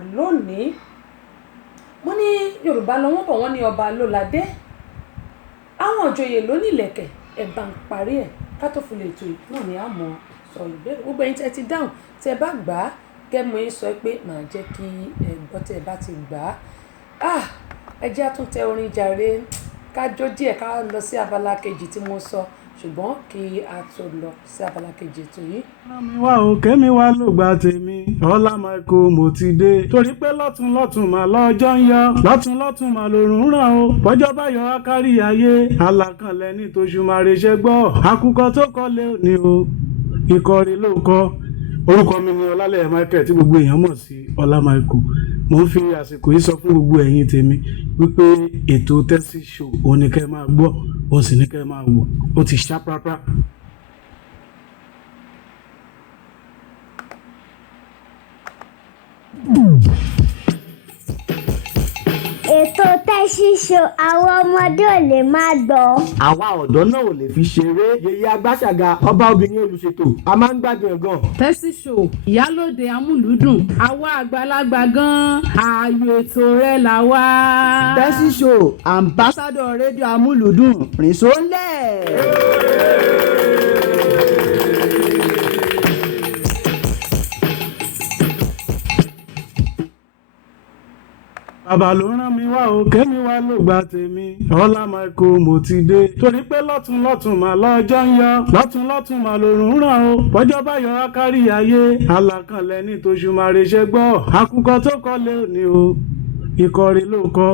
lónìí wọ́n ní Yorùbá lọ wọ́n bọ̀ wọ́n ní ọba ló ládé àwọn ìjòyè ló ní ìlẹ̀kẹ̀ ẹ̀bà ń parí ẹ̀ ká tó fi lè tó yìí náà ni a mọ̀ sọ ìbéèrè gbogbo ẹ̀yin tẹ́ ti dáhùn tẹ́ bá gbà á kẹ́mu yín sọ pé màá jẹ́ kí ẹ gbọ́ tẹ́ bá ti gbà á ẹ jẹ́ àtúntẹ orin jàre ká jó díẹ̀ ká lọ sí abala kejì tí mo sọ ṣùgbọ́n kí a tó lọ sí abala kejì ètò yìí. mi wá o kémi wá ló gba tèmi ọlá Michael mo ti dé torí pé lọ́tún lọ́tún mà lọ́jọ́ ń yọ lọ́tún lọ́tún mà lòrùn ràn o bọ́jọ́ bá yọ akárí ayé alákànlẹ̀ ní tòṣùmàrè ṣe gbọ́ àkùkọ tó kọ́lé òní o ìkọrin ló kọ́ orúkọ mi ni Ọlálẹ́yẹ Michael tí gbogbo èèyàn mọ̀ sí Ọlá Michael mo ń fi àsìkò yìí sọ fún gbogbo ẹ̀yin tèmi wípé ètò Tẹ́sí Show òun ni kẹ́ máa gbọ́ òun sì ni kẹ́ máa wò ó ti ṣá pápá. Ètò Tẹ́sí Show àwọn ọmọdé ò lè máa gbọ́. Àwa ọ̀dọ́ náà ò lè fi ṣeré. Yèyé Agbáṣàga ọba obìnrin olùṣètò a máa ń gbádùn ẹ̀ gan. Tẹ́sí Show ìyálòde amúlùúdùn àwa àgbàlagbà gan-an ààyò ètò rẹ̀ là wá. Tẹ́sí Show ambassadọ̀ rédíò amúlùúdùn rìn sólẹ̀. bàbá ló rán mi wá o kémi wá ló gba tèmi Ọlá Michael mo ti dé torí pé lọ́tún lọ́tún mà lọ́jọ́ ń yọ lọ́tún lọ́tún mà lòrùn ràn o bọ́jọ́ bá yọ akárí ayé alákànlẹ̀ ní tòṣùmàrè ṣe gbọ́ àkùkọ tó kọ́lé òní o ìkọrin ló kọ́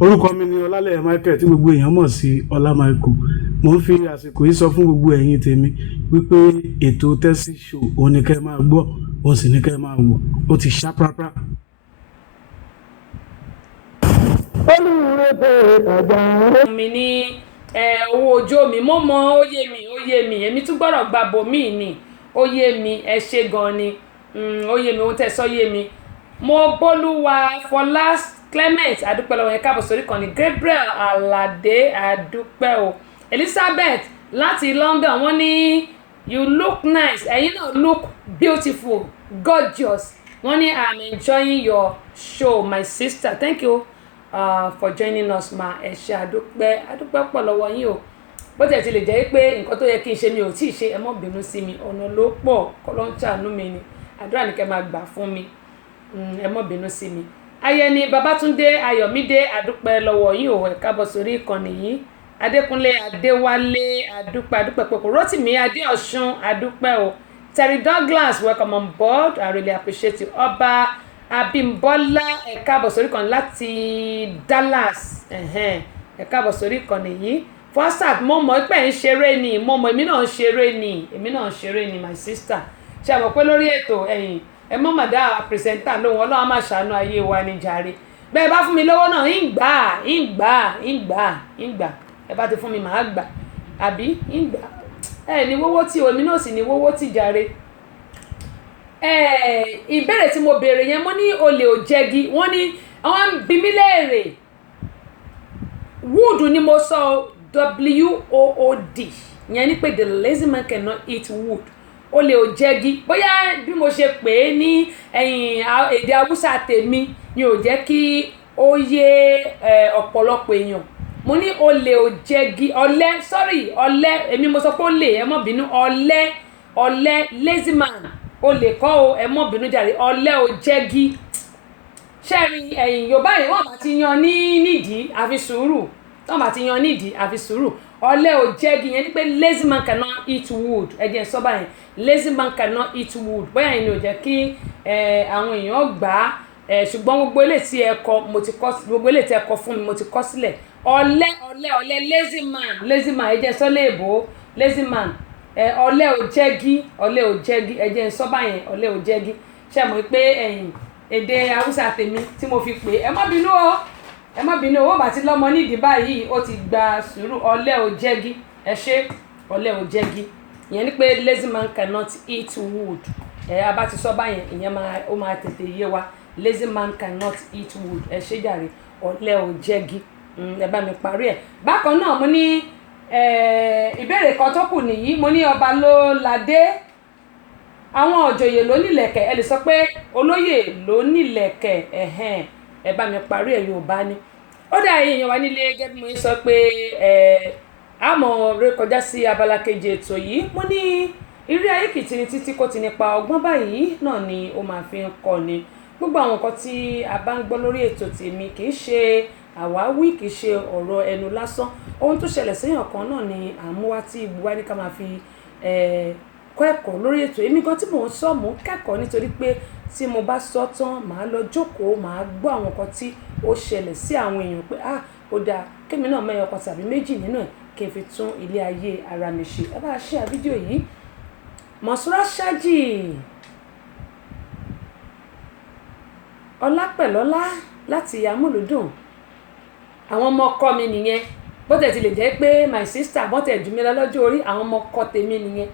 orúkọ mi ni Ọlálẹ́yẹ Michael tí gbogbo èèyàn mọ̀ sí Ọlá Michael mo ń fi àsìkò yìí sọ fún gbogbo ẹ̀yin tèmi wípé ètò Tẹ́sí Show òun ni kẹ́ máa gbọ́ òun sì ni kẹ́ máa wò ó ti ṣá pápá. mi ní owó ọjọ́ mi mo mọ ó yé mi èmi tún gbọ́dọ̀ gba bòmí ni ó yé mi ẹ ṣe gan ni ó yé mi ohun tẹ́ sọ yé mi mo bólúwa Fọlá Clement adúpẹ́ lọ́wọ́ yẹn káàbọ̀ sórí kan ní Gabriel Aládé adúpẹ́ o Elizabeth láti London wọ́n ní you look nice ẹ̀yin náà look beautiful gorgeous wọ́n ní I'm enjoying your show my sister thank you. For joining us ma ẹ ṣé adúpẹ́ pọ̀ lọ́wọ́ yín o bó tẹ̀ ti lè jẹ́ pé nǹkan tó yẹ kí n ṣe mi ò tíì ṣe ẹ má bínú sí mi ọ̀nà ló pọ̀ kọ́ ló ń ṣàánú mi ni àdúrà ní kẹ́ máa gbà fún mi ẹ má bínú sí mi. Ayẹni Babátúndé Ayọ̀mídé adúpẹ́ lọ́wọ́ yín o ẹ káàbọ̀ sórí ìkànnì yìí Adékúnlé Adéwálé adúpẹ́ pẹ̀pẹ̀ Rótìmí Adéọ̀ṣun adúpẹ́ o Terry Douglas welcome on board I really appreciate you Ọba Abímbọ́lá ẹ káàbọ̀ sórí kan láti Dallas ẹ káàbọ̀ sórí kan nìyí fọ́sàt mo mọ̀ pé ń ṣeré ni mo mọ̀ èmi náà ń ṣeré ni my sister ṣe àmọ̀ pé lórí ètò ẹ̀yìn ẹ mọ̀ màdá pírẹsẹ̀ntà lóhùn Ọlọ́run máa ṣàánú ayé wa ní jàre bẹ́ẹ̀ bá fún mi lówó náà ń gbà ẹ bá ti fún mi màá gbà àbí ń gbà ẹ ní wọ́wọ́ tí èmi náà sì ní wọ́wọ́ tí jàre. Ìbéèrè tí mo béèrè yẹn mo ní olè ò jẹgi wọ́n ní àwọn ń bi mí léèrè wood ni mo sọ WOOD yẹn ni pé the lazy man cannot eat wood olè ò jẹgi bóyá bí mo ṣe pè é ní èdè Haúsá tèmi ni ò jẹ́ kí ó yé ọ̀pọ̀lọpọ̀ èèyàn mo ní olè ò jẹgi ọ̀lẹ èmi mo sọ pé olè ẹ má bínú ọ̀lẹ lazy man o lè kọ́ o ẹ mọ́ bínú jàre ọ̀lẹ ò jẹ́gi ṣẹ́rin Yorùbá yẹn wọ́n bá ti yan nídìí àfi sùúrù wọ́n bá ti yan nídìí àfi sùúrù ọ̀lẹ ò jẹ́gi yẹn ni pé lazy man cannot eat wood ẹ jẹ́ sọ́ba yẹn lazy man cannot eat wood bóyá yẹn ni ò jẹ́ kí àwọn èèyàn gbà á ṣùgbọ́n gbogbo eléyìí tí ẹ kọ mo ti kọ gbogbo eléyìí tí ẹ kọ fún mi mo ti kọ sílẹ̀ ọ̀lẹ lazy man ẹ jẹ́ sọ́lé èbó lazy man ọ̀lẹ ò jẹ́gi ẹ̀jẹ̀ sọ́bà yẹn ọ̀lẹ ò jẹ́gi ṣe mọ̀ pé èdè Haúsá tèmi tí mo fi pè ẹ má bínú owó bá ti lọ́mọ nídìí báyìí ó ti gba sùúrù ọ̀lẹ ò jẹ́gi ẹ ṣe ọ̀lẹ ò jẹ́gi ìyẹn ni pé lazy man cannot eat wood abá ti sọ́bà yẹn ìyẹn ó máa tètè yé wa lazy man cannot eat wood ẹ ṣe jàre ọ̀lẹ ò jẹ́gi ẹ bá mi parí ẹ̀ bákan náà mo ní ìbéèrè kan tó kù nìyí mo ní ọba ló ládé àwọn òjòyè ló nílẹ̀kẹ̀ ẹ lè sọ pé olóyè ló nílẹ̀kẹ̀ ẹ bá mi parí ẹ̀ Yorùbá ni. Ó dà èèyàn wa nílé gẹ́gẹ́ bí mo sọ pé àmọ́ ré kọjá sí abala kejì ètò yìí. Mo ní ìrírí ayé kìí tini títí kò ti nípa ọgbọ́n báyìí náà ni ó máa fi ń kọ́ ni. Gbogbo àwọn nǹkan tí a bá ń gbọ́ lórí ètò tèmi kì í ṣe àwáwí, kì í ṣe ọ̀rọ̀ ẹnu lásán. Ohun tó ṣẹlẹ̀ séèyàn kan náà ni àmúwá tí ìgbúwá ní ká máa fi kọ́ ẹ̀kọ́ lórí ètò. Èmi gan tí mò ń sọ mò ń kẹ́kọ̀ọ́ nítorí pé tí mo bá sọ tán màá lọ jókòó màá gbọ́ àwọn nǹkan tí ó ṣẹlẹ̀ sí àwọn èèyàn pé ó dáa kémi náà mẹ́yọ kan tàbí méjì nínú ẹ̀ kí n fi tún ilé ayé ara mi ṣe. Ẹ bá share fídíò yìí. Monsura Shaji Ọlápẹ̀lọ́lá láti Amúlùdùn. Àwọn ọmọ ọkọ mi nìyẹn. Bó tẹ̀ ti lè jẹ́ pé my sister bó tẹ̀ jù mí lọ lọ́jọ́ orí, àwọn ọmọ ọkọ tèmi nìyẹn.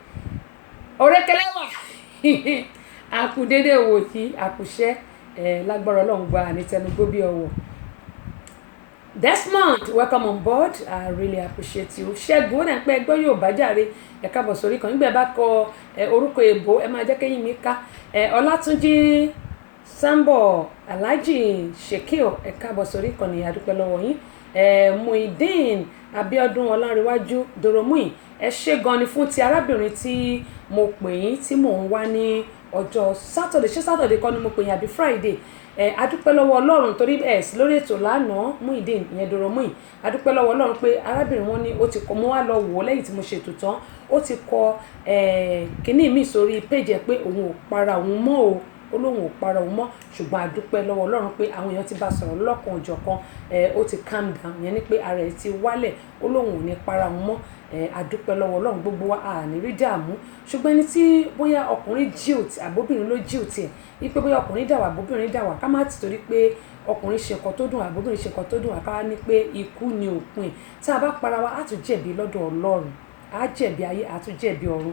Ọ̀rẹ́kẹ́lẹ́wà àkùdédé wò kí àkùṣẹ́ lágbára Ọlọ́run gba ànítẹnugbó bí ọwọ́. Desmond, welcome on board. I really appreciate you. Ṣẹ́gun ó dẹ̀ ń pẹ́ gbọ́ Yorùbá jàre. Ẹ káàbọ̀ sórí kan. Nígbà bá kọ orúkọ èbó ẹ máa jẹ́ kéyìn mi ká. Ọlátúnjí Sambo Alhaji Shekil ẹ káàbọ̀ sórí kan ní adúpẹ́ lọ́wọ́ yín. Muideen Abíọ́dún Ọlárẹ̀wájú Doromuin ẹ ṣé gan ni fún ti arábìnrin tí mo pè yín tí mò ń wá ní ọjọ́ Saturday. Ṣé Saturday kọ́ ni mo pè yín àbí Friday? Adúpẹ́ lọ́wọ́ Ọlọ́run torí sí lórí ètò lánàá Muideen ìyẹn Doromuin. Adúpẹ́ lọ́wọ́ Ọlọ́run pé arábìnrin wọn ní ó ti kọ, mo wá lọ wò ó lẹ́yìn tí mo ṣètò tán, ó ti kọ kíní mi sórí page pé òun ò para òun mọ́ o, ó lóun ò para òun mọ́. Ṣùgbọ́n adúpẹ́ lọ́wọ́ Ọlọ́run pé àwọn èèyàn ti bá sọ̀rọ̀ lọ́kàn òjọ̀kan, ó ti calm down, ìyẹn ni pé ara ẹ̀ ti wálẹ̀, ó lóun ò ní para òun mọ́. Adúpẹ́ lọ́wọ́ Ọlọ́run, gbogbo wa à ní rí dààmú. Ṣùgbọ́n ẹni tí bóyá ọkùnrin guilt àbóbìnrin ló guilt ẹ̀ wípé bóyá ọkùnrin dà wá àbóbìnrin dà wá, ká má ti torí pé ọkùnrin ṣe nǹkan tó dùn àbóbìnrin ṣe nǹkan tó dùn ká ní pé ikú ni òpin. Tá a bá para wa á tún jẹ̀bi lọ́dọ̀ Ọlọ́run, á jẹ̀bi ayé á tún jẹ̀bi ọ̀run.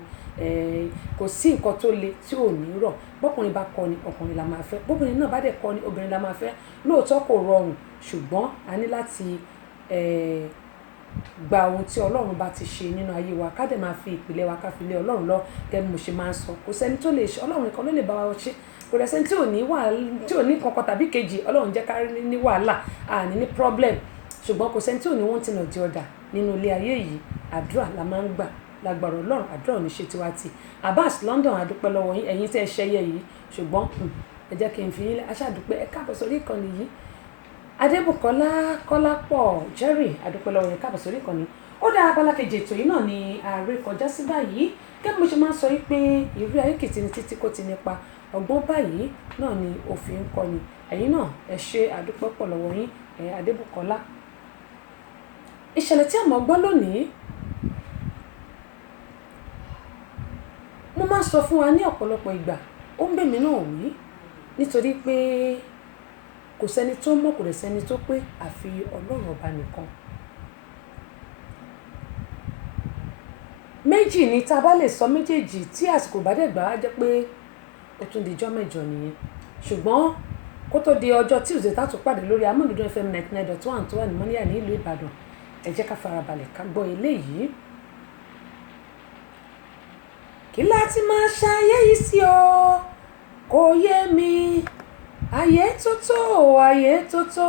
Kò sí nǹkan tó le tí ò ní rọ̀. Bọ́kùnrin bá kọ ni ọkùnrin la máa fẹ́, bóbìnrin náà bá dẹ̀ kọ ni obìnrin la máa fẹ́. Lóòótọ́ kò rọrùn ṣùgbọ́n a ní láti gba ohun tí Ọlọ́run bá ti ṣe nínú ayé wa ká dẹ̀ máa fi ìpìlẹ̀ wa ká fi lé Ọlọ́run lọ. Gẹ́gẹ́ bí mo ṣe máa ń sọ, kò sẹ́ni tó lè ṣe, Ọlọ́run nìkan ló lè bá wa ṣe. Kò dẹ̀ sẹ́ni tí ò ní kankan tàbí kejì. Ọlọ́run jẹ́ ká ní wàhálà, àní ní problem. Ṣùgbọ́n kò sẹ́ni tí ò ní one thing or the other nínú ilé ayé yìí. Àdúrà la máa ń gbà lágbára Ọlọ́run, àdúrà ò ní ṣe tiwa tì. Abbas London adúpẹ́ lọ́wọ́ yín, ẹ̀yin tẹ́ ẹ ṣẹyẹ yìí. Ṣùgbọ́n ẹ jẹ́ kí n fi yín aṣáàdúpẹ́ ẹ káàbọ̀ sórí ìkànnì yìí. Adébùkọ́lá Kọ́lápọ̀ Jerry adúpẹ́ lọ́wọ́ yín, káàbọ̀ sórí ìkànnì. Ó dá abala kejì ètò yìí náà ni ààrẹ kọjá sí báyìí. Gẹ́gẹ́ bí mo ṣe máa ń sọ wípé ìrírí ayé kìí tini títí kò ti nípa ọgbọ́n báyìí náà ni òfin ń kọ́ ni. Ẹ̀yin náà ẹ ṣé adúpẹ́ pọ̀ lọ́wọ́ yín Adébùkọ́lá. Ìṣẹ̀lẹ̀ tí a mọ̀ gbọ́ lónìí, mo máa ń sọ fún wa ní ọ̀pọ̀lọpọ̀ ìgbà, ó ń bèmí náà wí nítorí pé kò sẹ́ni tó mọ̀ kò dẹ̀ sẹ́ni tó pé àfi Ọlọ́run ọba nìkan. Méjì ni tá a bá lè sọ méjèèjì tí àsìkò bá dẹ̀ gbà á jẹ́ pé ó tún di ijọ́ mẹ́jọ nìyẹn. Ṣùgbọ́n kó tó di ọjọ́ Tuesday tá a tún pàdé lórí Amúlùdùn FM 99.1 tó wà ní Mọ́níyà ní ìlú Ìbàdàn, ẹ jẹ́ ká farabalẹ̀ ká gbọ́ eléyìí. Kí láti máa ṣayé yìí sí o, kò yé mi. Ayé tótó, ayé tótó,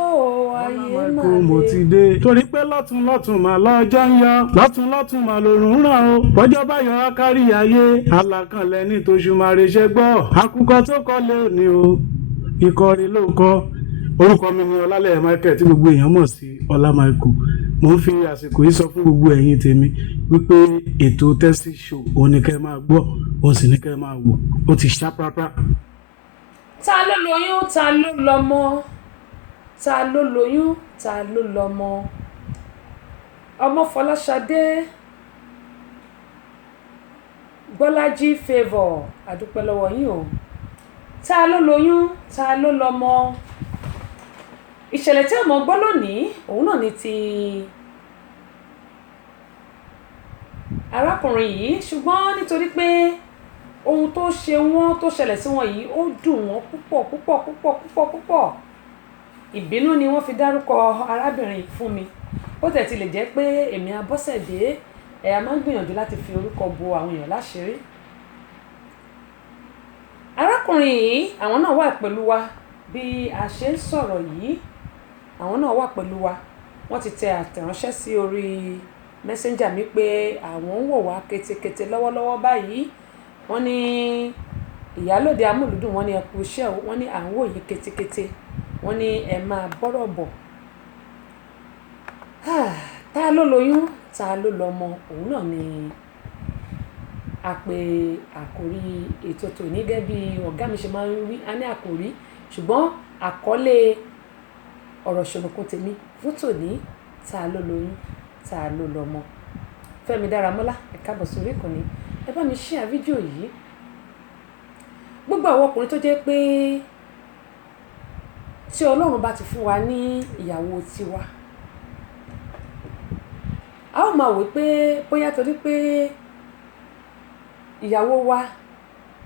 ayé máa lè. Mo ti dé. Torí pé lọ́tún lọ́tún mà lọ́jọ́ ń yọ, lọ́tún lọ́tún mà lòrùn ràn o. Bọ́jọ́ bá yọ kárí ayé, alákànlẹ̀ ní tòṣùmàrè ṣe gbọ́. Àkùkọ tó kọ́ lé òní o, ìkọrin ló kọ́. Orúkọ mi ni Ọlálẹ́yẹ Michael tí gbogbo èèyàn mọ̀ sí Ọlá Michael. Mo ń fi àsìkò yìí sọ fún gbogbo ẹ̀yin tèmi wípé ètò Tẹ́sí Show òun ni kẹ́ máa gbọ́, òun sì ni kẹ́ máa wò. Ó ti ṣá pápá. Ta ló lóyún, ta ló lọ́mọ? Ta ló lóyún, ta ló lọ́mọ? Ọmọ Fọláṣadé Bọ́lájí Favour adúpẹ́ lọ́wọ́ yín o. Ta ló lóyún, ta ló lọ́mọ? Ìṣẹ̀lẹ̀ tí a mọ̀ gbọ́ lónìí òun náà ni ti arákùnrin yìí, ṣùgbọ́n nítorí pé ohun tó ṣe wọ́n tó ṣẹlẹ̀ sí wọn yìí ó dùn wọ́n púpọ̀ púpọ̀ púpọ̀ púpọ̀ púpọ̀. Ìbínú ni wọ́n fi dárúkọ arábìnrin fún mi. Ó tẹ̀ ti lè jẹ́ pé èmi Abọ́sẹ̀dé a máa ń gbìyànjú láti fi orúkọ bo àwọn èèyàn láṣìírí. arákùnrin yìí àwọn náà wà pẹ̀lú wa bí a ṣe ń sọ̀rọ̀ yìí, àwọn náà wà pẹ̀lú wa. Wọ́n ti tẹ àtẹ̀ránṣẹ́ sí orí messenger mi pé àwọn ń wò wá ketekete lọ́wọ́lọ́wọ́ báyìí. Wọ́n ní ìyálòde amúlùdùn, wọ́n ní ẹ kú iṣẹ́ o, wọ́n ní à ń wò yín ketekete, wọ́n ní ẹ máa bọ́rọ̀ bọ̀. Ta ló lóyún, ta ló lọ́mọ, òun náà ni a pè àkòrí ètò tòní gẹ́gẹ́ bí ọ̀gá mi ṣe máa ń wí, a ní àkòrí, ṣùgbọ́n àkọlé ọ̀rọ̀ ṣònùkùn tèmi fún tòní, ta ló lóyún, ta ló lọ́mọ. Fẹ́mi Dáramọ́lá, ẹ káàbọ̀ sórí ìkànnì, ẹ bá mi share fídíò yìí. Gbogbo àwọn ọkùnrin tó jẹ́ pé tí Ọlọ́run bá ti fún wa ní ìyàwó tiwa, a ó máa wò pé bóyá torí pé ìyàwó wa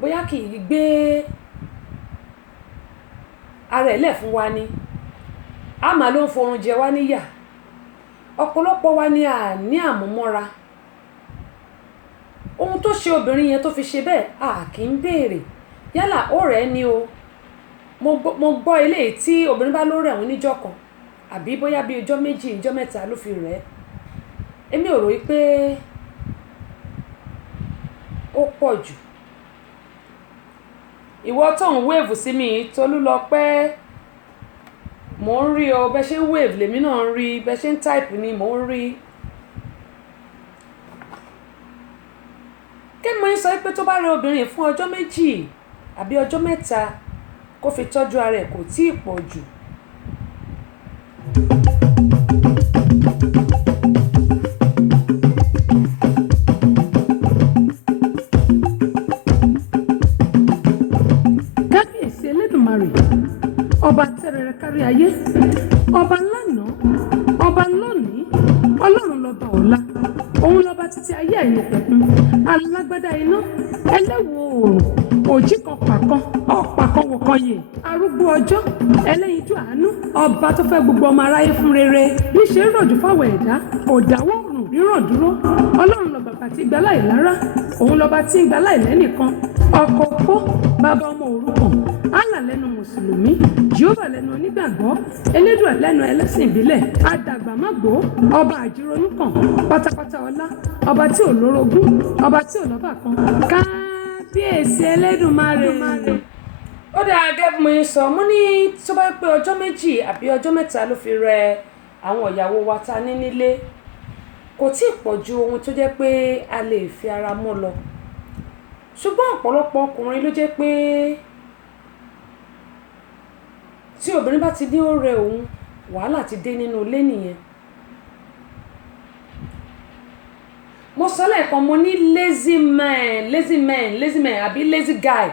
bóyá kì í gbé ara ẹ̀ lẹ̀ fún wa ni, a máa ló ń forun jẹ wá níyà. Ọ̀pọ̀lọpọ̀ wa ni a ní àmúmọ́ra. Ohun tó ṣe obìnrin yẹn tó fi ṣe bẹ́ẹ̀ a kì í béèrè. Yálà ó rẹ̀ ni o, mo gbọ́ eléyìí tí obìnrin bá ló rẹ̀ wọ́n níjọ́ kan àbí bóyá bí ọjọ́ méjì ọjọ́ mẹ́ta ló fi rẹ̀. Èmi ò rò pé ó pọ̀ jù. Ìwọ tó ń wave sí mi Tolúlọpẹ́, mò ń rí ọ bẹ́ ṣe ń wave lèmi náà ń rí, bẹ́ ṣe ń type ni mò ń rí. Kí mo ń sọ pé tó bá rẹ̀ obìnrin fún ọjọ́ méjì àbí ọjọ́ mẹ́ta kó fi tọ́jú ara ẹ̀ kò tí ì pọ̀ jù. Kábíyèsí Elédùmarè, ọba tẹrẹrẹ kárí ayé, ọba lánàá, ọba lónìí, Ọlọ́run lọ́ba ọ̀la, òun lọ́ba títí ayé àìnípẹ̀kun, alágbádá iná, ẹlẹ́wọ̀ oòrùn, òjì kan pàkan, ọ̀pá kan wò kan yè, arúgbó ọjọ́, ẹlẹ́yinjú àánú, ọba tó fẹ́ gbogbo ọmọ aráyé fún rere, níṣẹ́ rọ̀jò fáwọn ẹ̀dá, kò dáwọ́ òrùn ríràn dúró. Ọlọ́run lọ́ba tí ń gba láìlára, òun lọ́ba tí ń gba láìlẹ́nìkan, ọkọ opó, bàbá ọmọ òrukàn, Allah lẹ́nu mùsùlùmí, Jehovah lẹ́nu onígbàgbọ́, Elédùà lẹ́nu ẹlẹ́sìn ìbílẹ̀, adàgbàmágbò, ọba àjírònúkàn, pátápátá ọlá, ọba tí ò lórogún, ọba tí ò lọ́bàkan, Kábíyèsí Elédùmarè. Ó dáa gẹ́gẹ́ bí mo ń sọ, mo ní tó bá pé ọjọ́ méjì àbí ọjọ́ mẹ́ta ló fi rẹ̀ àwọn ìyàwó wa ta ní nílé, kò tí ì pọ̀ ju ohun tó jẹ́ pé a lè fi ara mọ́ lọ. Ṣùgbọ́n ọ̀pọ̀lọpọ̀ ọkùnrin ló jẹ́ pé tí obìnrin bá ti ní ó rẹ̀ òun, wàhálà ti dé nínú ilé nìyẹn. Mo sọ lẹ́ẹ̀kan, mo ní lazy man àbí lazy guy,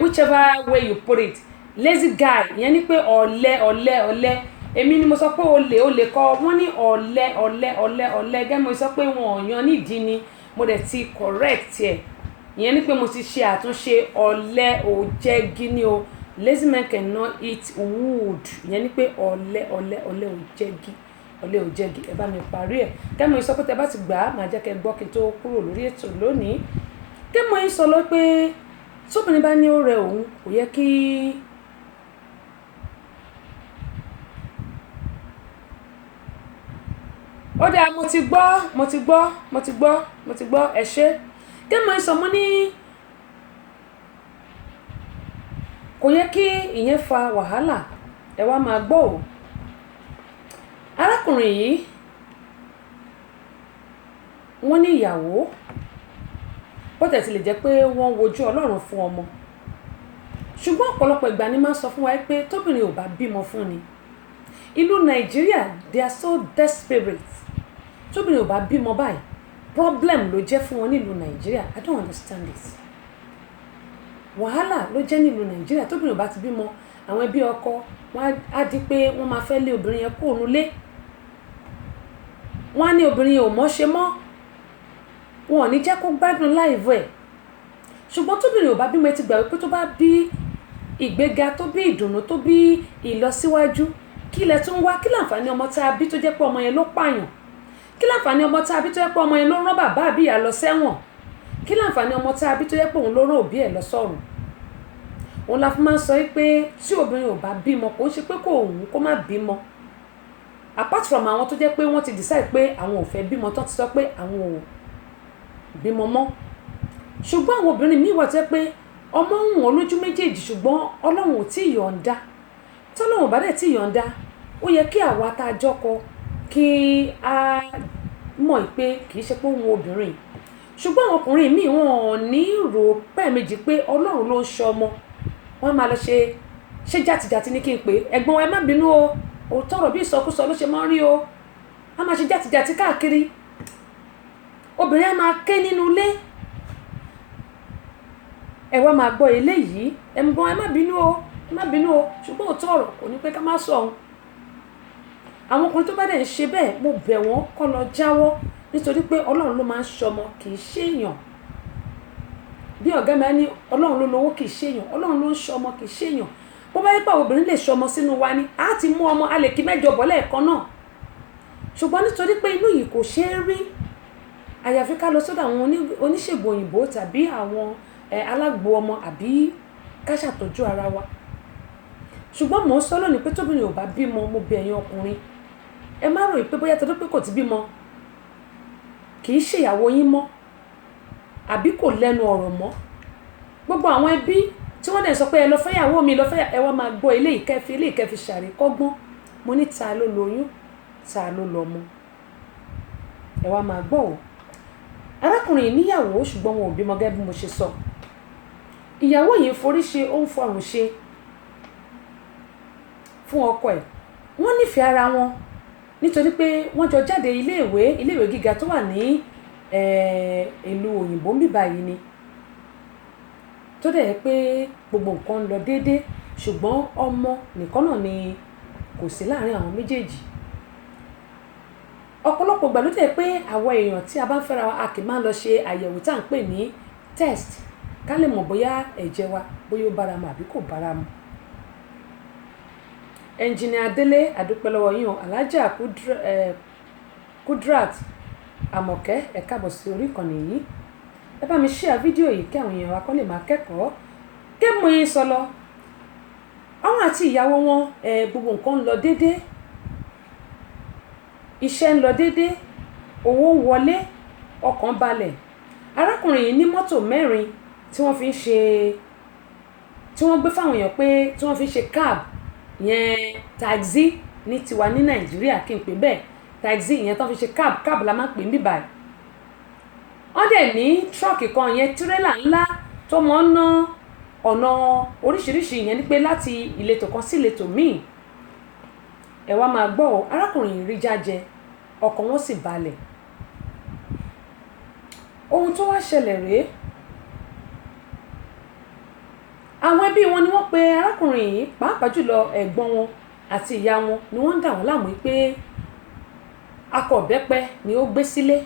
whichever way you put it, lazy guy ìyẹn ni pé ọ̀lẹ. Èmi ni mo sọ pé olè kọ́, wọ́n ní ọ̀lẹ gẹ́gẹ́ mo sọ pé wọn ò yan nídìí ni, mo dẹ̀ ti correct ẹ̀. Ìyẹn ni pé mo ti ṣe àtúnṣe, ọ̀lẹ ò jẹ́ gíní o. Lazy man cannot eat wood. Ìyẹn ni pé ọ̀lẹ ò jẹ́ gí. Ẹ bá mi parí ẹ̀. Kẹ́ mo sọ pé tẹ bá ti gbà á, màá jẹ́ kẹ́ gbọ́ kí n tó kúrò lórí ètò lónìí. Kẹ́ mo sọ lọ pé tóbìnrin bá ní ó rẹ̀ òun, kò yẹ kí ó dáa, mo ti gbọ́ ẹ ṣé. Kẹ́ mo sọ mo ní kò yẹ kí ìyẹn fa wàhálà. Ẹ wá máa gbọ́ o. Arákùnrin yìí wọ́n ní ìyàwó, bó tẹ̀ ti lè jẹ́ pé wọ́n wojú Ọlọ́run fún ọmọ. Ṣùgbọ́n ọ̀pọ̀lọpọ̀ ìgbà ni máa ń sọ fún wa pé tóbìnrin ò bá bímọ fún ni. Ìlú Nàìjíríà, they are so desperate. Tóbìnrin ò bá bímọ báyìí, problem ló jẹ́ fún wọn nílùú Nàìjíríà. I don't understand it. Wàhálà ló jẹ́ nílùú Nàìjíríà. Tóbìnrin ò bá ti bímọ, àwọn ẹbí ọkọ wọ́n á di pé wọ́n máa fẹ́ lé obìnrin yẹn kúrò nílé. Wọ́n á ní obìnrin yẹn ò mọ́ ṣe mọ́, wọn ò ní jẹ́ kó gbádùn láìvọ̀ ẹ̀. Ṣùgbọ́n tóbìnrin ò bá bímọ, ẹ ti gbà wípé tó bá bí ìgbéga, tó bí ìdùnnú, tó bí ìlọsíwájú, kí lẹ tún wá? Kí láǹfààní ọmọ tá a bí tó jẹ́ pé ọmọ yẹn ló pààyàn? Kí láǹfààní ọmọ tá a bí tó jẹ́ pé ọmọ yẹn ló rán bàbá àbí ìyá lọ sẹ́wọ̀n? Kí láǹfààní ọmọ tá a bí tó jẹ́ pé òun ló rán òbí ẹ̀ lọ sọ́run? òun la fi máa ń sọ pé tí obìnrin ò bá bímọ kò ń ṣe pé kò òun kó má bímọ apart from àwọn tó jẹ́ pé wọ́n ti decide pé àwọn ò fẹ́ bímọ tó ti sọ pé àwọn ò bímọ mọ́ ṣùgbọ́n àwọn obìnrin míì wà tó jẹ́ pé ọmọ ń wọ́n lójú méjèèjì ṣùgbọ́n ọlọ́run ò tí ì yọ̀ǹda tọ́lọ́run bá dẹ̀ tí ì yọ̀ǹda ó yẹ kí àwa tá a jọ́kọ kí a mọ̀ pé kì í ṣe pé òun obìnrin ṣùgbọ́n àwọn ọkùnrin míì wọn ò ní rò pẹ́ẹ̀mejì pé ọlọ́run ló ń ṣọmọ wọ́n máa lọ ṣe jàtìjàtì ní kí n pè ẹ̀gbọ́n ẹ má bínú o òótọ́ ọ̀rọ̀ bí ìsọkúsọ ló ṣe máa ń rí o a máa ṣe jàtìjàtì káàkiri obìnrin á máa ké nínú ilé ẹ wá máa gbọ́ eléyìí ẹ̀gbọ́n ẹ má bínú o ṣùgbọ́n òótọ́ ọ̀rọ̀ kò ní pé ká má sọ ohun àwọn ọkùnrin tó bá dẹ̀ ń ṣe bẹ́ẹ̀ mo bẹ̀ wọ́n kọ́ lọ jáwọ́ nítorí pé ọlọ́run ló máa ń ṣọmọ kì í ṣèèyàn bí ọ̀gá mi á ní ọlọ́run ló lówó kì í ṣèèyàn ọlọ́run ló ń ṣọmọ kì í ṣèèyàn bó bá yẹ pé àwọn obìnrin lè ṣọmọ sínú wa ni á ti mú ọmọ a lè kí mẹ́jọ bọ́ lẹ́ẹ̀kan náà ṣùgbọ́n nítorí pé inú yìí kò ṣeé rí àyàfi ká lọ sọ́dọ̀ àwọn oníṣègùn òyìnbó tàbí àwọn alágbo ọmọ àbí ká ṣàtọ́jú ara wa ṣùgbọ́n mò ń sọ lónìí pé tóbìnrin ò bá bímọ mo bẹ̀ ẹ̀yin ọkùnrin ẹ má ròyìn pé bóyá torí pé kò ti bímọ kì í ṣèyàwó yín mọ́ àbí kò lẹ́nu ọ̀rọ̀ mọ́ gbogbo àwọn ẹbí tí wọ́n dẹ̀ sọ pé ẹ lọ fẹ́yàwó mi lọ fẹ́yàwó ẹ wá máa gbọ́ eléyìí kẹfì ṣàríkọ́gbọ́n mo ní ta ló lóyún ta ló lọ́mọ ẹ wá máa gbọ́ ò arákùnrin yìí níyàwó ṣùgbọ́n wọn ò bímọ gẹ́gẹ́ bí mo ṣe sọ ìyàwó yìí forí ṣe ó ń fọrùn ṣe fún ọkọ ẹ̀ wọ́n nífẹ̀ẹ́ ara wọn nítorí pé wọ́n jọ jáde iléèwé gíga tó wà ní ìlú òyìnbó ń bíbá yìí ni tó dẹ̀ yẹ pé gbogbo nǹkan ń lọ déédé ṣùgbọ́n ọmọ nìkan náà ni kò sí láàrin àwọn méjèèjì ọ̀pọ̀lọpọ̀ ìgbà ló dẹ̀ pé àwọn èèyàn tí a bá ń fẹ́ra wa a kì í máa lọ ṣe àyẹ̀wò tá à ń pè ní test ká lè mọ̀ bóyá ẹ̀jẹ̀ wa bóyá ó bára mu àbí kò bára mu ẹnjìnìà Délé àdúpẹ́lọ́wọ́ yín o alájà Kudrat Àmọ̀kẹ́ ẹ káàbọ̀ sí orí ìkànnì yìí ẹ bá mi share fídíò yìí kí àwọn èèyàn wa kọ́ lè máa kẹ́kọ̀ọ́ kí mo yín sọ lọ àwọn àti ìyàwó wọn gbogbo nǹkan ń lọ déédé iṣẹ́ ń lọ déédé owó ń wọlé ọkàn balẹ̀ arákùnrin yìí ní mọ́tò 4 tí wọ́n fi ń ṣe tí wọ́n gbé fáwọn èèyàn pé tí wọ́n fi ń ṣe cab yẹn taxi ní tiwa ní Nàìjíríà kí n pè bẹ́ẹ̀ taxi yẹn tó fi ṣe cab la máa ń pè ní bíbáyìí wọ́n dẹ̀ ní tírọ́ọ̀kì kan yẹn tírélà ńlá tó mọ́ ń ná ọ̀nà oríṣiríṣi yẹn ni pé láti ìletò kan sí ìletò míì ẹ wá máa gbọ́ arákùnrin yìí rí jájẹ ọkàn wọn sì balẹ̀ ohun tó wá ṣẹlẹ̀ rèé àwọn ẹbí wọn ni wọ́n pe arákùnrin yìí pàápàá jùlọ ẹ̀gbọ́n wọn àti ìyá wọn ni wọ́n ń dà wọ́n láàmú pé akọ ìbẹ́pẹ ni ó gbé sílé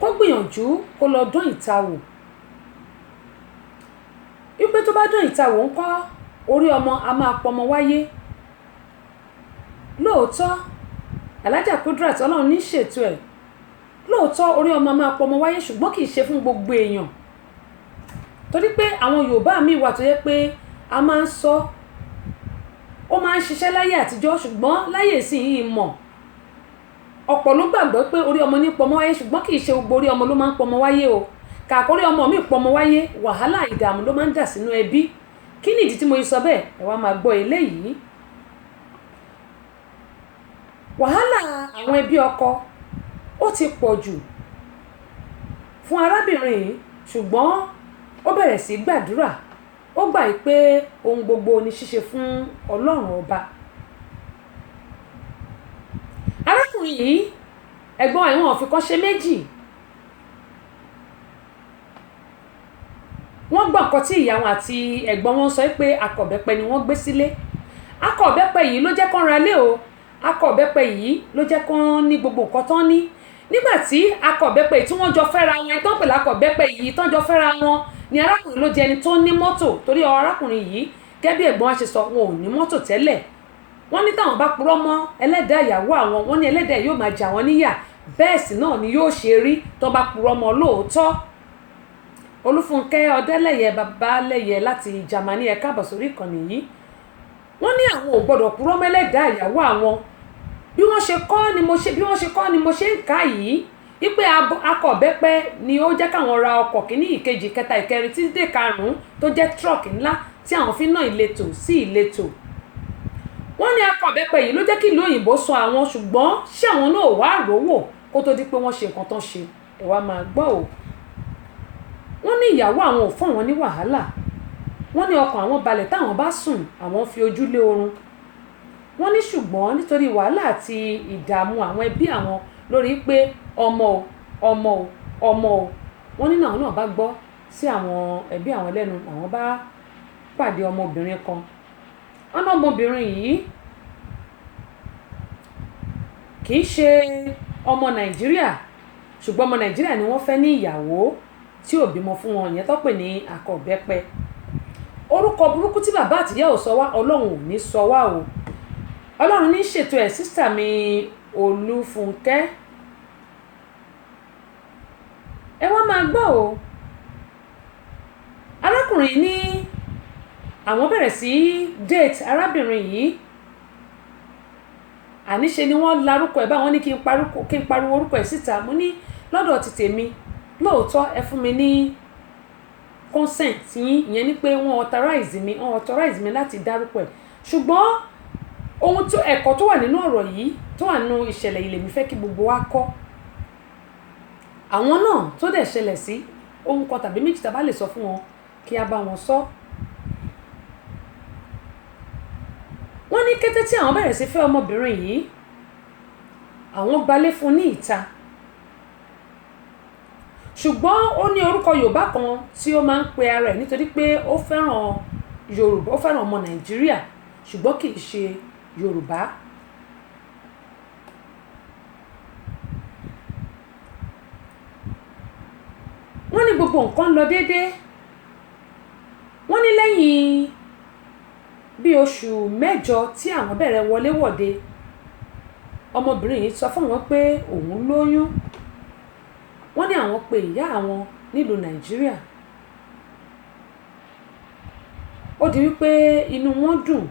kó gbìyànjú kó lọ dán ìta wò wípé tó bá dán ìta wò ńkọ́ orí ọmọ a máa pọmọ wáyé lóòótọ́ alájà Kudrat Ọlọ́run ní ṣètò ẹ̀ lóòótọ́ orí ọmọ a máa pọmọ wáyé ṣùgbọ́n kì í ṣe fún gbogbo èèyàn torí pé àwọn Yorùbá míì wà tó yẹ pé a máa ń sọ ó máa ń ṣiṣẹ́ láyé àtijọ́ ṣùgbọ́n láyé sí yìí mọ̀ ọ̀pọ̀ ló gbàgbọ́ pé orí ọmọ ní pọmọ wáyé ṣùgbọ́n kì í ṣe gbogbo orí ọmọ ló máa ń pọmọ wáyé o kàkórí ọmọ mi pọmọ wáyé wàhálà ìdààmú ló máa ń dà sínú ẹbí kí ni ìdí tí mo sọ bẹ́ẹ̀ ẹ wá máa gbọ́ eléyìí wàhálà àwọn ẹbí ọkọ ó ti pọ̀ jù fún arábìnrin yìí ṣùgbọ́n ó bẹ̀rẹ̀ sí gbàdúrà ó gbà pé ohun gbogbo ni ṣíṣe fún Ọlọ́run ọba arákùnrin yìí ẹ̀gbọ́n ẹ̀ wọ́n fi kàn ṣe méjì wọ́n gbọ́ nǹkan tí ìyá wọn àti ẹ̀gbọ́n wọn sọ pé akọ̀bẹ́pẹ ni wọ́n gbé sílé akọ̀bẹ́pẹ yìí ló jẹ́ kán ra lé o akọ̀bẹ́pẹ yìí ló jẹ́ kán ní gbogbo nǹkan tán ní nígbà tí akọ̀bẹ́pẹ tí wọ́n jọ fẹ́ra wọn tán pẹ̀lú akọ̀bẹ́pẹ yìí tán jọ fẹ́ra wọn ni arákùnrin ló jẹ́ ẹni tó ní mọ́tò torí arákùnrin yìí gẹ́gẹ́ bí ẹ̀gbọ́n wa ṣe sọ wọn ò ní mọ́tò tẹ́lẹ̀ wọ́n ní táwọn bá purọ́ mọ́ ẹlẹ́dàá ìyàwó àwọn wọ́n ní ẹlẹ́dàá yóò máa jà wọ́n níyà bẹ́ẹ̀ sì náà ni yóò ṣe rí tó bá purọ́ mọ́ lóòótọ́ Olúfúnkẹ́ Ọdẹ́lẹ̀yẹ Babálẹ́yẹ láti Germany, ẹ káàbọ̀ sórí ìkànnì yìí. Wọ́n ní àwọn ò gbọ́dọ̀ purọ́ mẹ́lẹ́dàá ìyàwó àwọn. Bí wọ́n ṣe kọ́ ni mo ṣe ń kà yìí wípé akọ ìbẹ́pẹ ni ó jẹ́ káwọn ra ọkọ̀ kìíní ìkejì kẹta ìkẹrin títí dé karùn-ún tó jẹ́ truck ńlá tí àwọn fi ń ná ìletò sí ìletò. Wọ́n ní akọ ìbẹ́pẹ yìí ló jẹ́ kí ìlú òyìnbó sọ àwọn, ṣùgbọ́n ṣé àwọn náà wá rówó kó tó di pé wọ́n ṣe nǹkan tán ṣe. Ẹ wá máa gbọ́ o. Wọ́n ní ìyàwó àwọn ò fún àwọn ní wàhálà. Wọ́n ní ọkàn àwọn balẹ̀ táwọn bá sùn àwọn fi ojú lé oorun. Wọ́n ní ṣùgbọ́n nítorí wàhálà àti ìdààmú àwọn ẹbí àwọn lórí pé ọmọ o wọ́n ní náà bá gbọ́ sí àwọn ẹbí àwọn lẹ́nu, àwọn bá pàdé ọmọbìnrin kan. Ọ̀nà ọmọbìnrin yìí kì í ṣe ọmọ Nàìjíríà, ṣùgbọ́n ọmọ Nàìjíríà ni wọ́n fẹ́ ní ìyàwó tí ò bímọ fún wọn, ìyẹn tó pè ní akọ ìbẹ́pẹ. Orúkọ burúkú tí bàbá àtìyá ò sọ wá, Ọlọ́run ò ní sọ wá o. Ọlọ́run ní ṣètò ẹ̀. Sísítà mi Olúfúnkẹ́, ẹ wá máa gbọ́ o. Arákùnrin ní àwọn bẹ̀rẹ̀ sí date arábìnrin yìí, àníṣe ni wọ́n larúkọ ẹ̀ báwọn ní kí n pariwo orúkọ ẹ̀ síta. Mo ní lọ́dọ̀ ti tèmi lóòótọ́ ẹ fún mi ní consent yín, ìyẹn ni pé wọ́n authorize mi láti dárúkọ ẹ̀, ṣùgbọ́n ohun tó ẹ̀kọ́ tó wà nínú ọ̀rọ̀ yìí tó wà nínú ìṣẹ̀lẹ̀ yìí lèmi fẹ́ kí gbogbo wa kọ́. Àwọn náà tó dẹ̀ ṣẹlẹ̀ sí ohun kan tàbí méjì tá bá lè sọ fún wọn kí a bá wọn sọ. Wọ́n ní kété tí àwọn bẹ̀rẹ̀ sí fẹ́ ọmọbìnrin yìí, àwọn gbalé fún ní ìta, ṣùgbọ́n ó ní orúkọ Yorùbá kan tí ó máa ń pe ara ẹ̀ nítorí pé ó fẹ́ràn Yorùbá, ó fẹ́ràn ọmọ Nàìjíríà ṣùgbọ́n kì í ṣe Yorùbá. Wọ́n ní gbogbo nǹkan lọ déédéé. Wọ́n ní lẹ́yìn bí oṣù mẹ́jọ tí àwọn bẹ̀rẹ̀ wọléwọ̀de, ọmọbìnrin yìí sọ fún wọn pé òun lóyún. Wọ́n ní àwọn pe ìyá àwọn nílùú Nàìjíríà. Ó di wípé inú wọn dùn.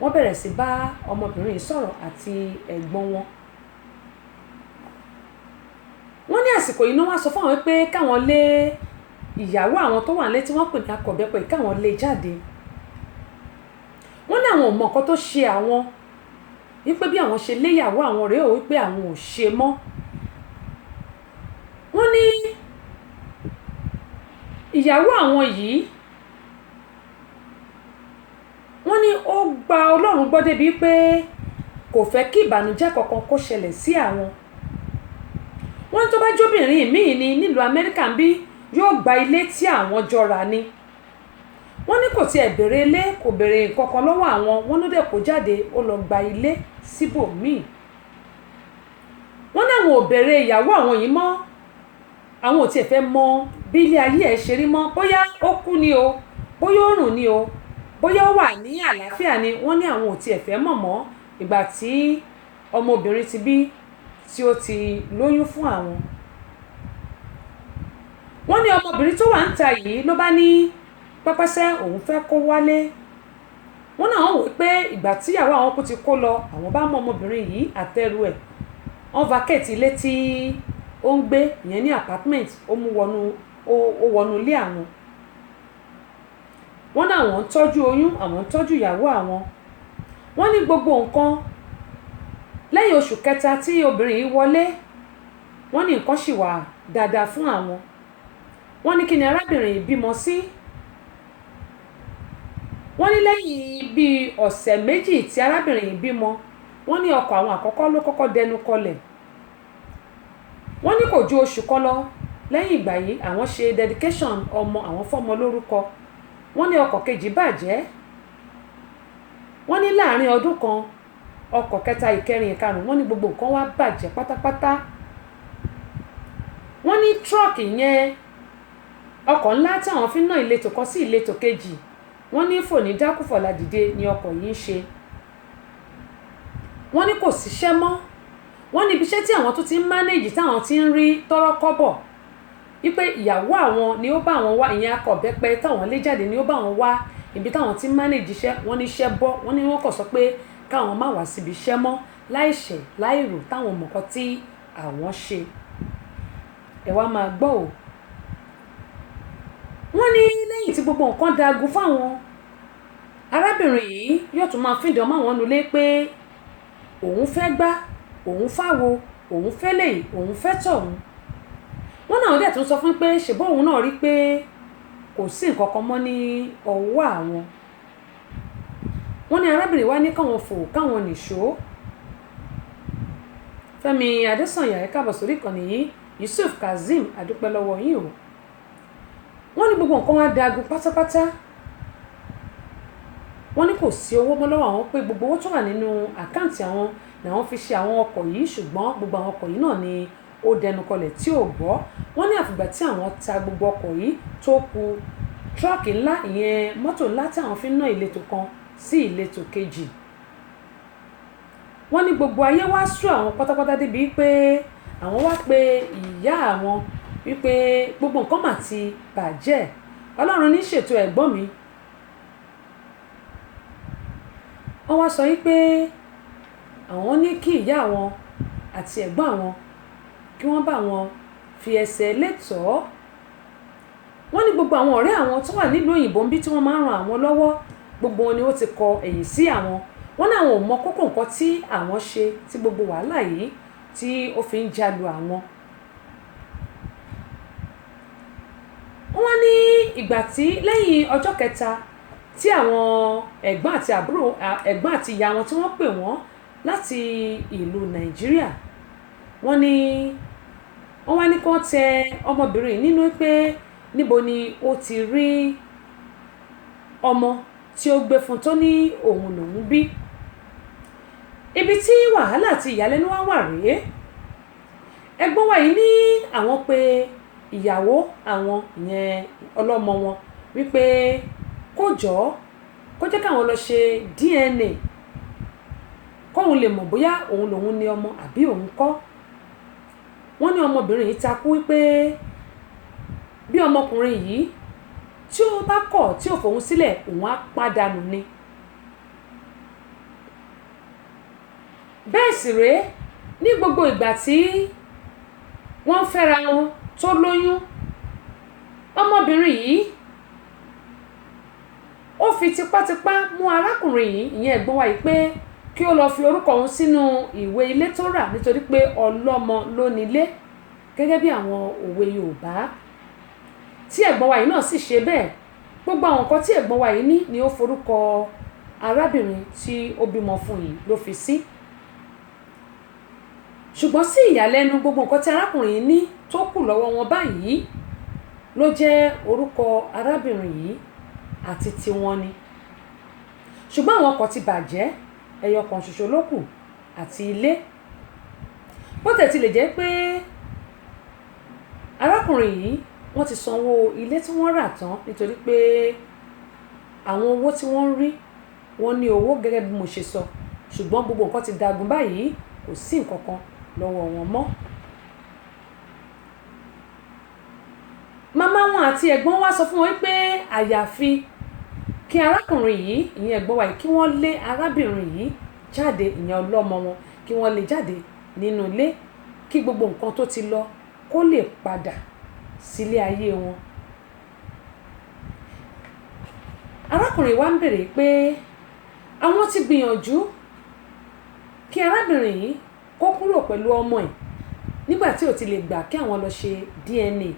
Wọ́n bẹ̀rẹ̀ sí bá ọmọbìnrin yìí sọ̀rọ̀ àti ẹ̀gbọ́n wọn. Wọ́n ní àsìkò yìí ni wọ́n sọ fún àwọn pé káwọn lé ìyàwó àwọn tó wà nílé tí wọ́n pè ní akọ ìbẹ́pẹ káwọn lé jáde. Wọ́n ní àwọn ò mọ nǹkan tó ṣe àwọn, wípé bí àwọn ṣe lé ìyàwó àwọn rèé o, wípé àwọn ò ṣe mọ́. Wọ́n ní ìyàwó àwọn yìí, wọ́n ní ó gba Ọlọ́run gbọ́ débi pé kò fẹ́ kí ìbànújẹ́ kankan kó ṣẹlẹ̀ sí àwọn. Wọ́n tó bá jóbìnrin míì ní nílùú Amẹ́ríkà ń bí yóò gba ilé tí àwọn jọra ni. Wọ́n ní kò tiẹ̀ béèrè ilé, kò béèrè nǹkan kan lọ́wọ́ àwọn. Wọ́n ló dẹ̀ kó jáde ó lọ gba ilé síbòmíì. Wọ́n ní àwọn ò béèrè ìyàwó àwọn yìí mọ́. Àwọn ò tiẹ̀ fẹ́ mọ bí ilé ayé ẹ̀ ṣe rí mọ́, bóyá ó kú ni o, bóyá ó rùn ni o, bóyá ó wà ní àlàáfíà ni. Wọ́n ní àwọn ò tiẹ̀ fẹ́ mọ̀ mọ́ ìgbà tí ọmọbìnrin ti bí tí ó ti lóyún fún àwọn. Wọ́n ní ọmọbìnrin tó wà ń ta yìí ló bá ní pẹ́pẹ́sẹ́ òun fẹ́ kó wálé. Wọ́n náà wò pé ìgbà tí ìyàwó àwọn kú ti kó lọ, àwọn bá mọ ọmọbìnrin yìí àtẹrù ẹ̀. Wọ́n vacate ilé tí ó ń gbé, ìyẹn ní apartment, ó wọnú ilé àwọn. Wọ́n náà wọ́n ń tọ́jú oyún, àwọn ń tọ́jú ìyàwó àwọn. Wọ́n ní gbogbo nǹkan. Lẹ́yìn oṣù kẹta tí obìnrin yìí wọlé, wọ́n ní nǹkan ṣì wà dáadáa fún àwọn. Wọ́n ní kí ni arábìnrin yìí bímọ sí. Wọ́n ní lẹ́yìn bí ọ̀sẹ̀ méjì tí arábìnrin yìí bímọ, wọ́n ní ọkọ àwọn àkọ́kọ́ ló kọ́kọ́ dẹnu kọlẹ̀. Wọ́n ní kò ju oṣù kan lọ lẹ́yìn ìgbà yìí àwọn ṣe dedication ọmọ àwọn fọ́mọ lórúkọ. Wọ́n ní ọkọ kejì bàjẹ́. Wọ́n ní láàárín ọdún kan, ọkọ kẹta ìkẹrin ìkarùn, wọ́n ní gbogbo nǹkan wá bàjẹ́ pátápátá. Wọ́n ní truck yẹn, ọkọ̀ ńlá tí àwọn fi ń ná ìletò kan sí ìletò kejì, wọ́n ní fòní dákúfọ̀lá dìde ni ọkọ̀ yìí ń ṣe. Wọ́n ní kò síṣẹ́ mọ́. Wọ́n ní ibiṣẹ́ tí àwọn tó ti ń manage táwọn ti ń rí tọ́rọ́ kọ́bọ̀. wípé ìyàwó àwọn ni ó bá àwọn wá ìyẹn akọ̀bẹ́pẹ táwọn lé jáde ni ó bá àwọn wá ibi táwọn ti manage iṣẹ́ wọ́n ní iṣẹ́ bọ́ wọ́n ní wọ́n kàn sọ pé káwọn má wá síbi iṣẹ́ mọ́ láìṣẹ̀ láìrò táwọn mọ̀kàn tí àwọn ṣe ẹ wá máa gbọ́ o. wọ́n ní lẹ́yìn tí gbogbo nǹkan dagun fáwọn arábìnrin yìí yóò tún máa fìdán mọ́ àwọn nulẹ̀ pé òun fẹ́ gbá òun fáwo òun fẹ́ lè òun fẹ́ tọ̀hún. wọ́n náà dẹ̀ tún sọ fún pé ṣèbọ́ òun náà rí pé kò sí nǹkan kan mọ́ ní ọwọ́ àwọn. wọ́n ní arábìnrin wa ní káwọn fò káwọn nìṣó. Fẹ́mi Adésànyà ẹ káàbọ̀ sórí ìkànnì yìí Yusuf Kazeem adúpẹ́ lọ́wọ́ yín o. wọ́n ní gbogbo nǹkan wá dagun pátápátá. wọ́n ní kò sí owó mọ́ lọ́wọ́ àwọn pé gbogbo owó tó wà nínú àkáǹtì àwọn làwọn fi ṣe àwọn ọkọ̀ yìí ṣùgbọ́n gbogbo àwọn ọkọ̀ yìí náà ni ó dẹnu kọlẹ̀ tí ò gbọ́. wọ́n ní àfìgbà tí àwọn ta gbogbo ọkọ̀ yìí tó kù tírọ́ọ̀kì ńlá ìyẹn mọ́tò ńlá tí àwọn fi ń ná ìletò kan sí ìletò kejì. wọ́n ní gbogbo ayé wá sú àwọn pátápátá débi pé àwọn wá pe ìyá àwọn wípé gbogbo nǹkan mà ti bàjẹ́ Ọlọ́run ní ṣètò ẹ̀gbọ́n mi. wọ́n wá sọ wípé àwọn ní kí ìyá àwọn àti ẹ̀gbọ́n àwọn kí wọ́n bá wọn fi ẹsẹ̀ lẹ́tọ̀ọ́. wọ́n ní gbogbo àwọn ọ̀rẹ́ àwọn tó wà nílùú òyìnbó ń bí tí wọ́n máa ń ran àwọn lọ́wọ́ gbogbo wọn ni ó ti kọ ẹ̀yìn sí àwọn. wọ́n ní àwọn ò mọ kókó nǹkan tí àwọn ṣe tí gbogbo wàhálà yìí tí ó fi ń jalu àwọn. wọ́n ní ìgbà tí lẹ́yìn ọjọ́ kẹta tí àwọn ẹ̀gbọ́n àti àbúrò ẹ̀gbọ́n àti ìyá wọn tí wọ́n pè wọ́n láti ìlú Nàìjíríà wọ́n ní wọ́n wá ní kó tẹ ọmọbìnrin nínú pé níbo ni ó ti rí ọmọ tí ó gbé fún tó ní òun lòún bí. ibi tí wàhálà àti ìyàlẹ́nu wá wà rèé ẹ̀gbọ́n wa yìí ní àwọn pé ìyàwó àwọn ìyẹn ọlọ́mọ wọn wípé kó jọ̀ọ́ kó jẹ́ káwọn lọ ṣe DNA kóun lè mọ̀ bóyá òun lòun ní ọmọ àbí òun kọ́. wọ́n ní ọmọbìnrin yìí takú wípé bí ọmọkùnrin yìí tí ó bá kọ̀ tí ò fòun sílẹ̀ òun á pàdánù ni. bẹ́ẹ̀ sì rèé ní gbogbo ìgbà tí wọ́n fẹ́ra wọn tó lóyún ọmọbìnrin yìí ó fi tipátipá mú arákùnrin yìí ìyẹn ẹ̀gbọ́n wa yìí pé kí ó lọ fi orúkọ òun sínú ìwé ilé tó rà nítorí pé ọlọ́mọ ló nílé gẹ́gẹ́ bí àwọn òwe Yorùbá tí ẹ̀gbọ́n wa yìí náà sì ṣe bẹ́ẹ̀ gbogbo àwọn nǹkan tí ẹ̀gbọ́n wa yìí ní ni ó forúkọ arábìnrin tí ó bímọ fún yìí ló fi sí. ṣùgbọ́n sí ìyàlẹ́nu gbogbo nǹkan tí arákùnrin yìí ní tó kù lọ́wọ́ wọn báyìí ló jẹ́ orúkọ arábìnrin yìí àti tiwọn ni. ṣùgbọ́n àwọn ọkọ̀ ti bàjẹ́ ẹyọ kan ṣoṣo ló kù àti ilé. bó tẹ̀ tilẹ̀ jẹ́ pé arákùnrin yìí wọ́n ti sanwó ilé tí wọ́n rà tán nítorí pé àwọn owó tí wọ́n ń rí wọ́n ní owó gẹ́gẹ́ bí mo ṣe sọ ṣùgbọ́n gbogbo nǹkan ti dagun báyìí kò sí nǹkan kan lọ́wọ́ wọn mọ́. màmá wọn àti ẹ̀gbọ́n wa sọ fún wọn pé àyàfi kí arákùnrin yìí ìyẹn ẹ̀gbọ́n wa yìí kí wọ́n lé arábìnrin yìí jáde ìyẹn ọlọ́mọ wọn kí wọ́n lé jáde nínú ilé kí gbogbo nǹkan tó ti lọ kó lè padà sílé ayé wọn. arákùnrin wa ń bèrè pé àwọn ti gbìyànjú kí arábìnrin yìí kó kúrò pẹ̀lú ọmọ ẹ̀ nígbà tí ò ti lè gbà kí àwọn lọ ṣe DNA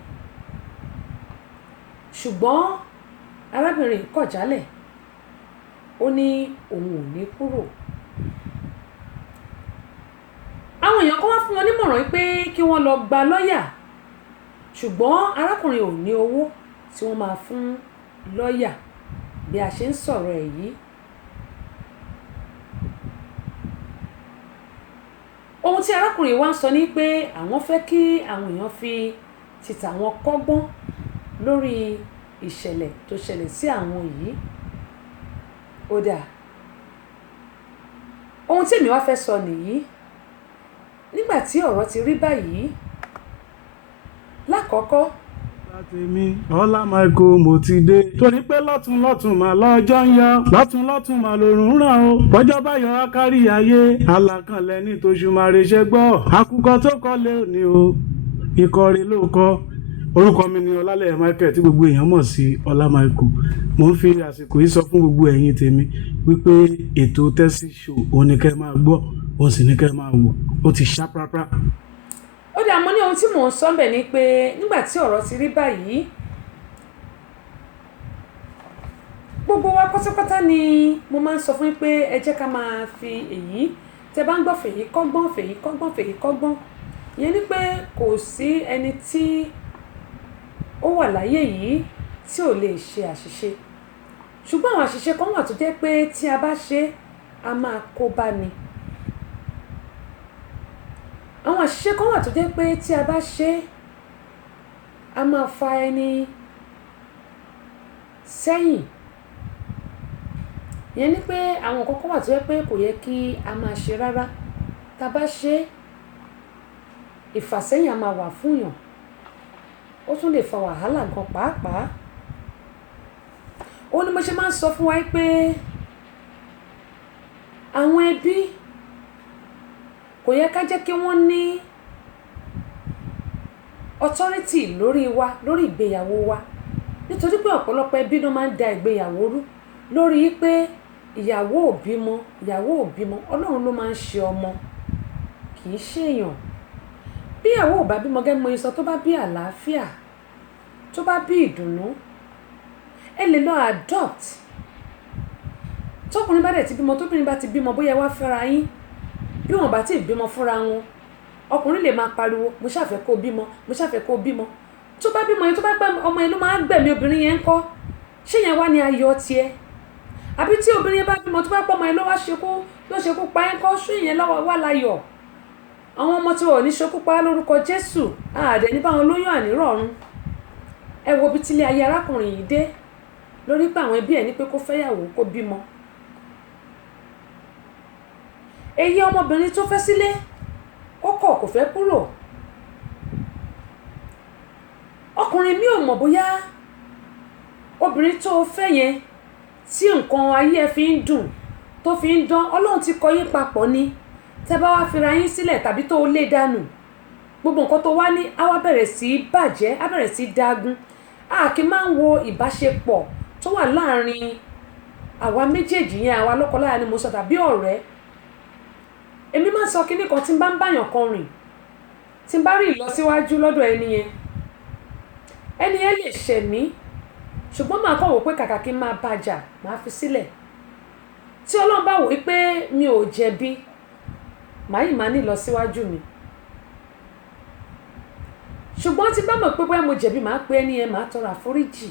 ṣùgbọ́n arábìnrin kọ̀ jálẹ̀ ó ní òun ò ní kúrò. àwọn èèyàn kan wá fún wọn nímọ̀ràn pé kí wọ́n lọ gba lọ́ọ̀yà ṣùgbọ́n arákùnrin ò ní owó tí wọ́n máa fún lọ́ọ̀yà bí a ṣe ń sọ̀rọ̀ ẹ̀ yìí. ohun tí arákùnrin wa ń sọ ni pé àwọn fẹ́ kí àwọn èèyàn fi títà wọn kọ́gbọ́n lórí ìṣẹ̀lẹ̀ tó ṣẹlẹ̀ sí àwọn yìí. ó dáa ohun tí èmi wá fẹ́ sọ nìyí nígbà tí ọ̀rọ̀ ti rí báyìí lákọ̀ọ́kọ́ tèmi ọlá Michael mo ti dé torí pé lọ́tún lọ́tún mà lọ́jọ́ ń yọ lọ́tún lọ́tún mà lòrùn ràn o bọ́jọ́ bá yọ á kárí ayé alákànlẹ̀ ní tòṣùmàrè ṣe gbọ́ àkùkọ tó kọ́ lé òní o ìkọrin ló kọ́. Orúkọ mi ni Ọlálẹ́yẹ Michael tí gbogbo èèyàn mọ̀ sí Ọlá Michael. Mo ń fi àsìkò yìí sọ fún gbogbo ẹ̀yin tèmi wípé ètò Tẹ́sí Show òun ni kẹ́ máa gbọ́ òun sì ni kẹ́ máa wò ó ti ṣá prápra. Ó dà mọ́ ní ohun tí mò ń sọ bẹ̀ ni pé nígbà tí ọ̀rọ̀ ti rí báyìí gbogbo wa pátápátá ni mo máa ń sọ fún yín pé ẹ jẹ́ ká máa fi èyí tẹ́ bá ń gbọ́ fèyí kọ́gbọ́n fèyí kọ́gbọ́n fèyí kọ́gbọ́n ìyẹn ni pé kò sí ẹni tí ó wà láyé yìí tí ò lè ṣe àṣìṣe ṣùgbọ́n àwọn àṣìṣe kan wà tó jẹ́ pé tí a bá ṣe a máa kó bá ni àwọn àṣìṣe kan wà tó jẹ́ pé tí a bá ṣe a máa fa ẹni sẹ́yìn ìyẹn ni pé àwọn nǹkan kan wà tó jẹ́ pé kò yẹ kí a máa ṣe rárá tá a bá ṣe ìfàsẹ́yìn a máa wà fún yàn ó tún lè fa wàhálà gan pàápàá ó ní mo ṣe máa ń sọ fún wa pé àwọn ẹbí kò yẹ ká jẹ́ kí wọ́n ní authority lórí wa lórí ìgbéyàwó wa nítorí pé ọ̀pọ̀lọpọ̀ ẹbí ló máa ń da ìgbéyàwó rú lórí pé ìyàwó ò bímọ Ọlọ́run ló máa ń ṣe ọmọ kì í ṣèèyàn bí ìyàwó ò bá bímọ gẹ́gẹ́ mo sọ tó bá bí àlàáfíà tó bá bí ìdùnnú ẹ lè lọ adopt tọkùnrin bá dẹ̀ ti bímọ tóbìnrin bá ti bímọ bóyá wá fẹ́ra yín bí wọn bá ti bímọ fúnra wọn ọkùnrin lè máa pariwo mo ṣàfẹ́ kó bímọ tó bá bímọ yẹn tó bá pẹ́ ọmọ yẹn ló máa gbẹ̀mí obìnrin yẹn ń kọ́ ṣé yẹn wá ní ayọ̀ tiẹ̀ àbí tí obìnrin yẹn bá bímọ tó bá pọ̀ ọmọ yẹn ló ṣekú pa yẹn kọ́ ṣé yẹn lọ́wọ́ wà láyọ̀ àwọn ọmọ tí wọn ò ní ṣekú pa lórúkọ Jésù àdẹ ní báwọn lóyún ànírọ̀run ẹ wo bí tílé ayé arákùnrin yìí dé lórí pé àwọn ẹbí ẹ̀ ní pé kó fẹ́yàwó kó bímọ èyí ọmọbìnrin tó fẹ́ sílé ó kọ̀ kò fẹ́ kúrò ọkùnrin mi ò mọ̀ bóyá obìnrin tó fẹ́ yẹn tí nǹkan ayé ẹ fi ń dùn tó fi ń dán Ọlọ́run ti kọ yín papọ̀ ni tẹ́ bá wá fira yín sílẹ̀ tàbí tó lé dànù gbogbo nǹkan tó wá ní á wá bẹ̀rẹ̀ sí bàjẹ́ á bẹ̀rẹ̀ sí dágún a kì í máa ń wo ìbáṣepọ̀ tó wà láàrin àwa méjèèjì yẹn àwa lọ́kọláya ni mo sọ tàbí ọ̀rẹ́ èmi máa ń sọ kinní kan tí n bá ń báyàn kan rìn tí n bá rí ìlọsíwájú lọ́dọ̀ ẹni yẹn lè ṣẹ̀ mí ṣùgbọ́n màá kàn wò pé kàkà kí n máa bàjà màá fi sílẹ̀ tí Ọlọ́run bá wò pé mi ò jẹ̀bi màá yìí máa ní ìlọsíwájú mi ṣùgbọ́n tí bá mọ̀ pé bóyá mo jẹ̀bi màá pe ẹni yẹn màá tọrọ àforíjì